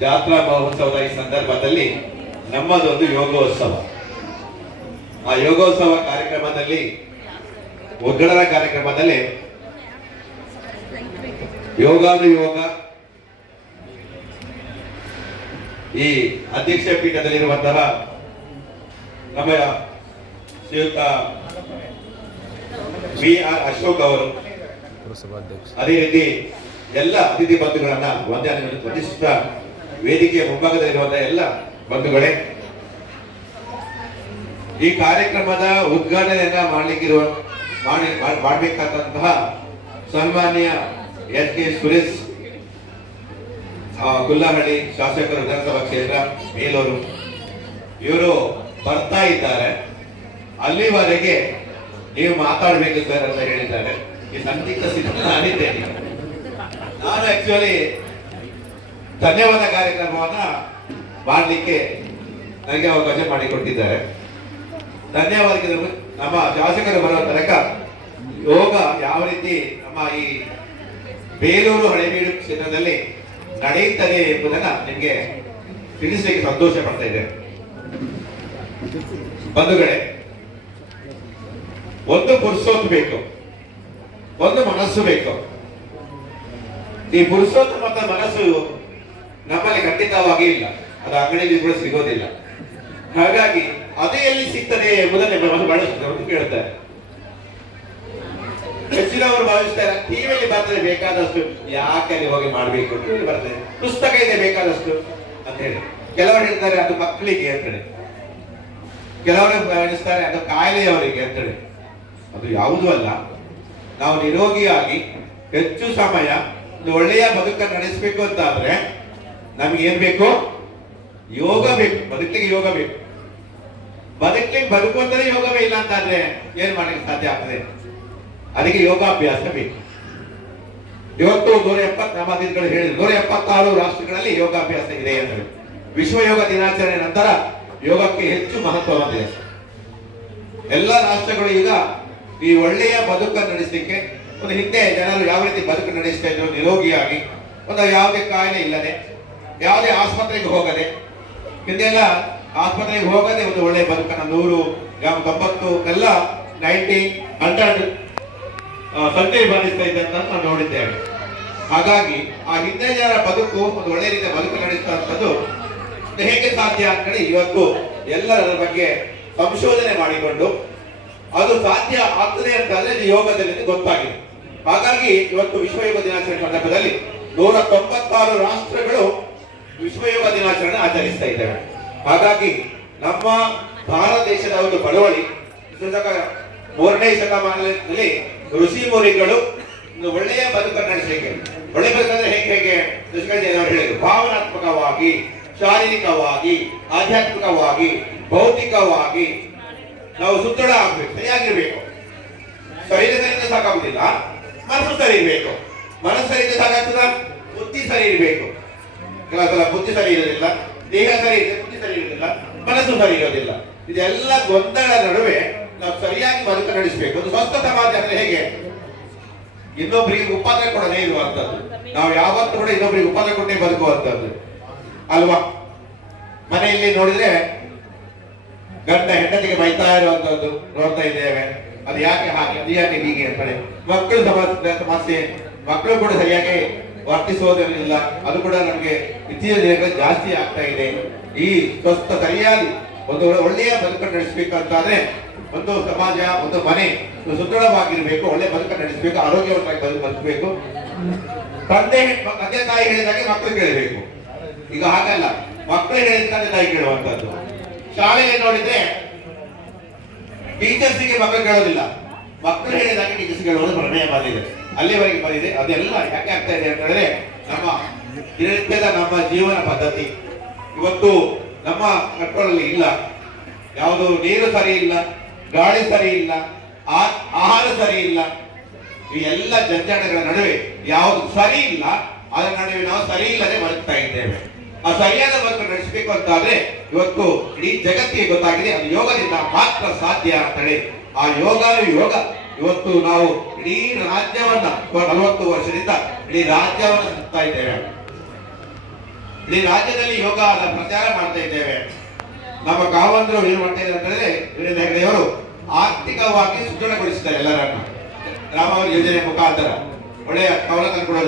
ಜಾತ್ರಾ ಮಹೋತ್ಸವದ ಈ ಸಂದರ್ಭದಲ್ಲಿ ನಮ್ಮದೊಂದು ಯೋಗೋತ್ಸವ. ಆ ಯೋಗೋತ್ಸವ ಕಾರ್ಯಕ್ರಮದಲ್ಲಿ ಒಗ್ಗಡರ ಕಾರ್ಯಕ್ರಮದಲ್ಲಿ ಯೋಗಾನುಯೋಗ ಈ ಅಧ್ಯಕ್ಷ ಪೀಠದಲ್ಲಿರುವಂತಹ ನಮ್ಮ ಶ್ರೀಯುತ ವಿ.ಆರ್. ಅಶೋಕ್ ಅವರು, ಅದೇ ರೀತಿ ಎಲ್ಲ ಅತಿಥಿ ಬಂಧುಗಳನ್ನ ವಂದಿಸುತ್ತಾ ವೇದಿಕೆಯ ಮುಂಭಾಗದಲ್ಲಿರುವಂತಹ ಎಲ್ಲ ಬಂಧುಗಳೇ, ಈ ಕಾರ್ಯಕ್ರಮದ ಉದ್ಘಾಟನೆಯನ್ನ ಮಾಡಬೇಕಾದಂತಹ ಸನ್ಮಾನ್ಯ ಎಚ್.ಕೆ. ಸುರೇಶ್ ಗುಲ್ಲಹಳ್ಳಿ ಶಾಸಕರು, ವಿಧಾನಸಭಾ ಕ್ಷೇತ್ರ ಮೇಲೂರು, ಇವರು ಬರ್ತಾ ಇದ್ದಾರೆ. ಅಲ್ಲಿವರೆಗೆ ನೀವು ಮಾತಾಡಬೇಕು ಸರ್ ಅಂತ ಹೇಳಿದ್ದಾರೆ. ಈ ಸಂದಿಗ್ಧ ಸ್ಥಿತಿ ನಾನಿದ್ದೇನೆ. ನಾನು ಆಕ್ಚುಲಿ ಧನ್ಯವಾದ ಕಾರ್ಯಕ್ರಮವನ್ನ ಮಾಡಲಿಕ್ಕೆ ನನಗೆ ಅವಕಾಶ ಮಾಡಿಕೊಟ್ಟಿದ್ದಾರೆ. ಧನ್ಯವಾದ. ನಮ್ಮ ಶಾಸಕರು ಬರುವ ತನಕ ಯೋಗ ಯಾವ ರೀತಿ ನಮ್ಮ ಈ ಬೇಲೂರು ಹಳೆಬೀಡು ಕ್ಷೇತ್ರದಲ್ಲಿ ನಡೆಯುತ್ತದೆ ಎಂಬುದನ್ನ ನಿಮಗೆ ತಿಳಿಸಲಿಕ್ಕೆ ಸಂತೋಷ ಪಡ್ತಾ ಇದ್ದೇನೆ. ಬಂಧುಗಳೇ, ಒಂದು ಪುರುಷೋತ್ತು ಬೇಕು, ಒಂದು ಮನಸ್ಸು ಬೇಕು. ಈ ಪುರುಷೋತ್ತು ಮತ್ತು ಮನಸ್ಸು ನಮ್ಮಲ್ಲಿ ಖಂಡಿತವಾಗಿ ಇಲ್ಲ. ಅದು ಅಂಗಡಿಯಲ್ಲಿ ಕೂಡ ಸಿಗೋದಿಲ್ಲ. ಹಾಗಾಗಿ ಅದು ಎಲ್ಲಿ ಸಿಗ್ತದೆ ಎಂಬುದನ್ನು ಬಹಳಷ್ಟು ಕೇಳ್ತಾರೆ. ಹೆಚ್ಚಿನವರು ಭಾವಿಸ್ತಾರೆ ಟಿವಿಯಲ್ಲಿ ಬರ್ತದೆ ಬೇಕಾದಷ್ಟು, ಯಾಕೆ ಅಲ್ಲಿ ಹೋಗಿ ಮಾಡಬೇಕು, ಟಿವಿಯಲ್ಲಿ ಬರ್ತದೆ, ಪುಸ್ತಕ ಇದೆ ಬೇಕಾದಷ್ಟು ಅಂತ ಹೇಳಿ. ಕೆಲವರು ಹೇಳ್ತಾರೆ ಅದು ಮಕ್ಕಳಿಗೆ ಅಂತೇಳಿ, ಕೆಲವರು ಎಣಿಸ್ತಾರೆ ಅದು ಕಾಯಿಲೆಯವರಿಗೆ ಅಂತೇಳಿ. ಅದು ಯಾವುದೂ ಅಲ್ಲ. ನಾವು ನಿರೋಗಿಯಾಗಿ ಹೆಚ್ಚು ಸಮಯ ಒಂದು ಒಳ್ಳೆಯ ಬದುಕನ್ನು ನಡೆಸಬೇಕು ಅಂತ ಆದ್ರೆ ನಮ್ಗೆ ಏನ್ ಬೇಕು? ಯೋಗ ಬೇಕು. ಬದುಕಲಿಕ್ಕೆ ಯೋಗ ಬೇಕು. ಬದುಕಲಿಕ್ಕೆ ಬದುಕುವಂತಾನೆ ಯೋಗವೇ ಇಲ್ಲ ಅಂತ ಆದ್ರೆ ಏನ್ ಮಾಡಲಿಕ್ಕೆ ಸಾಧ್ಯ ಆಗ್ತದೆ? ಅದಕ್ಕೆ ಯೋಗಾಭ್ಯಾಸ ಬೇಕು. ಇವತ್ತು 170 ಹೇಳಿದ್ರು, 176 ರಾಷ್ಟ್ರಗಳಲ್ಲಿ ಯೋಗಾಭ್ಯಾಸ ಇದೆ ಅಂತ ಹೇಳಿ. ವಿಶ್ವ ಯೋಗ ದಿನಾಚರಣೆ ನಂತರ ಯೋಗಕ್ಕೆ ಹೆಚ್ಚು ಮಹತ್ವ ಬಂದಿದೆ. ಎಲ್ಲ ರಾಷ್ಟ್ರಗಳು ಈಗ ಈ ಒಳ್ಳೆಯ ಬದುಕನ್ನು ನಡೆಸಲಿಕ್ಕೆ, ಒಂದು ಹಿಂದೆ ಜನರು ಯಾವ ರೀತಿ ಬದುಕು ನಡೆಸ್ತಾ ಇದ್ರು, ನಿರೋಗಿಯಾಗಿ, ಒಂದು ಯಾವುದೇ ಕಾಯಿಲೆ ಇಲ್ಲದೆ, ಯಾವುದೇ ಆಸ್ಪತ್ರೆಗೆ ಹೋಗದೆ, ಹಿಂದೆಲ್ಲ ಆಸ್ಪತ್ರೆಗೆ ಹೋಗದೆ ಒಂದು ಒಳ್ಳೆಯ ಬದುಕನ್ನು 100, 90 ಎಲ್ಲ 90, 100 ಸಂಖ್ಯೆ ಬಾರಿಸ್ತಾ ಇದ್ದಂತ ನಾವು ನೋಡಿದ್ದೇವೆ. ಹಾಗಾಗಿ ಆ ಹಿಂದೆ ಜನರ ಬದುಕು ಒಂದು ಒಳ್ಳೆ ರೀತಿಯ ಬದುಕು ನಡೆಸುವಂಥದ್ದು ಹೇಗೆ ಸಾಧ್ಯ ಅಂತೇಳಿ ಇವತ್ತು ಎಲ್ಲರ ಬಗ್ಗೆ ಸಂಶೋಧನೆ ಮಾಡಿಕೊಂಡು ಅದು ಸಾಧ್ಯ ಆಗ್ತದೆ ಅಂತಂದ್ರೆ ಯೋಗದಲ್ಲಿ ಗೊತ್ತಾಗಿದೆ. ಹಾಗಾಗಿ ಇವತ್ತು ವಿಶ್ವ ಯೋಗ ದಿನಾಚರಣೆ ಸಂದರ್ಭದಲ್ಲಿ 196 ರಾಷ್ಟ್ರಗಳು ವಿಶ್ವ ಯೋಗ ದಿನಾಚರಣೆ ಆಚರಿಸ್ತಾ ಇದ್ದೇವೆ. ಹಾಗಾಗಿ ನಮ್ಮ ಭಾರತ ದೇಶದ ಒಂದು ಬಡವಳಿ 3ನೇ ಶತಮಾನದಲ್ಲಿ ಋಷಿ ಮುನಿಗಳು ಒಂದು ಒಳ್ಳೆಯ ಬದುಕನ್ನು ನಡೆಸಲಿಕ್ಕೆ, ಒಳ್ಳೆಯ ಬದುಕಂದ್ರೆ ಹೇಗೆ ಹೇಳಿದ್ರು, ಭಾವನಾತ್ಮಕವಾಗಿ, ಶಾರೀರಿಕವಾಗಿ, ಆಧ್ಯಾತ್ಮಿಕವಾಗಿ, ಭೌತಿಕವಾಗಿ ನಾವು ಸುದೃಢ ಆಗ್ಬೇಕು, ಸರಿಯಾಗಿರ್ಬೇಕು. ಶರೀರ ಸರಿಯಿಂದ ಸಾಕಾಗುದಿಲ್ಲ, ಮನಸ್ಸು ಸರಿ ಇರ್ಬೇಕು. ಮನಸ್ಸು ಸರಿಯಿಂದ ಸಾಕಾಗ್ತದ, ಬುದ್ಧಿ ಸರಿ ಇರಬೇಕು. ಕೆಲವು ಸಲ ಬುದ್ಧಿ ಸರಿ ಇರೋದಿಲ್ಲ, ದೇಹ ಸರಿ ಇದೆ, ಬುದ್ಧಿ ಸರಿ ಇರೋದಿಲ್ಲ, ಮನಸ್ಸು ಸರಿ ಇರೋದಿಲ್ಲ. ಇದೆಲ್ಲ ಗೊಂದಲ ನಡುವೆ ನಾವು ಸರಿಯಾಗಿ ಬದುಕು ನಡೆಸಬೇಕು. ಒಂದು ಸ್ವಸ್ಥ ಸಮಾಜ ಅಂದ್ರೆ ಹೇಗೆ? ಇನ್ನೊಬ್ಬರಿಗೆ ಉಪದ್ರ ಕೊಡದೇ ಇರುವಂತದ್ದು. ನಾವು ಯಾವತ್ತೂ ಕೂಡ ಇನ್ನೊಬ್ಬರಿಗೆ ಉಪದ್ರ ಕೊಟ್ಟೇ ಬದುಕುವಂತದ್ದು ಅಲ್ವಾ? ಮನೆಯಲ್ಲಿ ನೋಡಿದ್ರೆ ಗಂಡ ಹೆಂಡತಿಗೆ ಬೈತಾ ಇರುವಂತದ್ದು ನೋಡ್ತಾ ಇದ್ದೇವೆ. ಅದು ಯಾಕೆ ಹಾಗೆ, ಅದು ಯಾಕೆ ಹೀಗೆ ಅಂತಾರೆ. ಮಕ್ಕಳು ಸಮಸ್ಯೆ, ಮಕ್ಕಳು ಕೂಡ ಸರಿಯಾಗಿ ವರ್ತಿಸೋದಿಲ್ಲ. ಅದು ಕೂಡ ನಮಗೆ ಇತ್ತೀಚಿನ ದಿನಗಳಲ್ಲಿ ಜಾಸ್ತಿ ಆಗ್ತಾ ಇದೆ. ಈ ಸ್ವಸ್ಥ ಸರಿಯಾಗಿ ಒಂದು ಒಳ್ಳೆಯ ಬದುಕನ್ನು ನಡೆಸಬೇಕಂತಾದ್ರೆ ಒಂದು ಸಮಾಜ, ಒಂದು ಮನೆ ಸುದೃಢವಾಗಿರ್ಬೇಕು, ಒಳ್ಳೆ ಬದುಕನ್ನು ನಡೆಸಬೇಕು, ಆರೋಗ್ಯವಂತವಾಗಿ ಬದುಕಬೇಕು. ತಂದೆ ತಾಯಿ ಹೇಳಿದಾಗೆ ಮಕ್ಕಳು ಕೇಳಬೇಕು. ಈಗ ಹಾಗಲ್ಲ, ಮಕ್ಕಳು ಹೇಳಿದ ತಂದೆ ತಾಯಿ ಕೇಳುವಂತದ್ದು. ಶಾಲೆಯಲ್ಲಿ ನೋಡಿದ್ರೆ ಟೀಚರ್ಸ್ಗೆ ಮಕ್ಕಳು ಕೇಳೋದಿಲ್ಲ, ಮಕ್ಕಳು ಹೇಳಿದಾಗ ಟೀಚರ್ಸ್ ಕೇಳೋದು ಪ್ರಮೇಯ ಬಂದಿದೆ, ಅಲ್ಲಿವರೆಗೆ ಬಂದಿದೆ. ಅದೆಲ್ಲ ಯಾಕೆ ಆಗ್ತಾ ಇದೆ ಅಂತ ಹೇಳಿದ್ರೆ ನಮ್ಮ ದಿನನಿತ್ಯದ ನಮ್ಮ ಜೀವನ ಪದ್ಧತಿ ಇವತ್ತು ನಮ್ಮ ಕಂಟ್ರೋಲಲ್ಲಿ ಇಲ್ಲ. ಯಾವುದು ನೀರು ಸರಿ ಇಲ್ಲ, ಗಾಳಿ ಸರಿ ಇಲ್ಲ, ಆಹಾರ ಸರಿ ಇಲ್ಲ. ಈ ಎಲ್ಲ ಜಂಜಾಟಗಳ ನಡುವೆ ಯಾವುದು ಸರಿ ಇಲ್ಲ, ಅದರ ನಡುವೆ ನಾವು ಸರಿ ಇಲ್ಲದೆ ಬದುಕ್ತಾ ಇದ್ದೇವೆ. ಆ ಸರಿಯಾದ ಬದುಕು ನಡೆಸಬೇಕು ಅಂತಾದ್ರೆ ಇವತ್ತು ಇಡೀ ಜಗತ್ತಿಗೆ ಗೊತ್ತಾಗಿದೆ, ಅದು ಯೋಗದಿಂದ ಮಾತ್ರ ಸಾಧ್ಯ ಅಂತ ಹೇಳಿ. ಆ ಯೋಗ ಇವತ್ತು ನಾವು ಇಡೀ ರಾಜ್ಯವನ್ನ 40 ವರ್ಷದಿಂದ ಇಡೀ ರಾಜ್ಯವನ್ನ ಸುತ್ತಾ ಇದ್ದೇವೆ. ಇಡೀ ರಾಜ್ಯದಲ್ಲಿ ಯೋಗದ ಪ್ರಚಾರ ಮಾಡ್ತಾ ಇದ್ದೇವೆ. ನಮ್ಮ ಕಾವಂತರು ಏನ್ ಮಾಡ್ತಾ ಇದ್ದಾರೆ ಅಂತ ಹೇಳಿದ್ರೆ ವೀರೇಂದ್ರ ಹೆಗ್ಗಡೆಯವರು ಆರ್ಥಿಕವಾಗಿ ಸುದೃಢಗೊಳಿಸಿದ್ದಾರೆ ಎಲ್ಲರನ್ನು ಗ್ರಾಮಾಭಿವೃದ್ಧಿ ಯೋಜನೆ ಮುಖಾಂತರ ಒಳ್ಳೆಯ ಸವಲತ್ತನ್ನು ಕೊಡೋದು.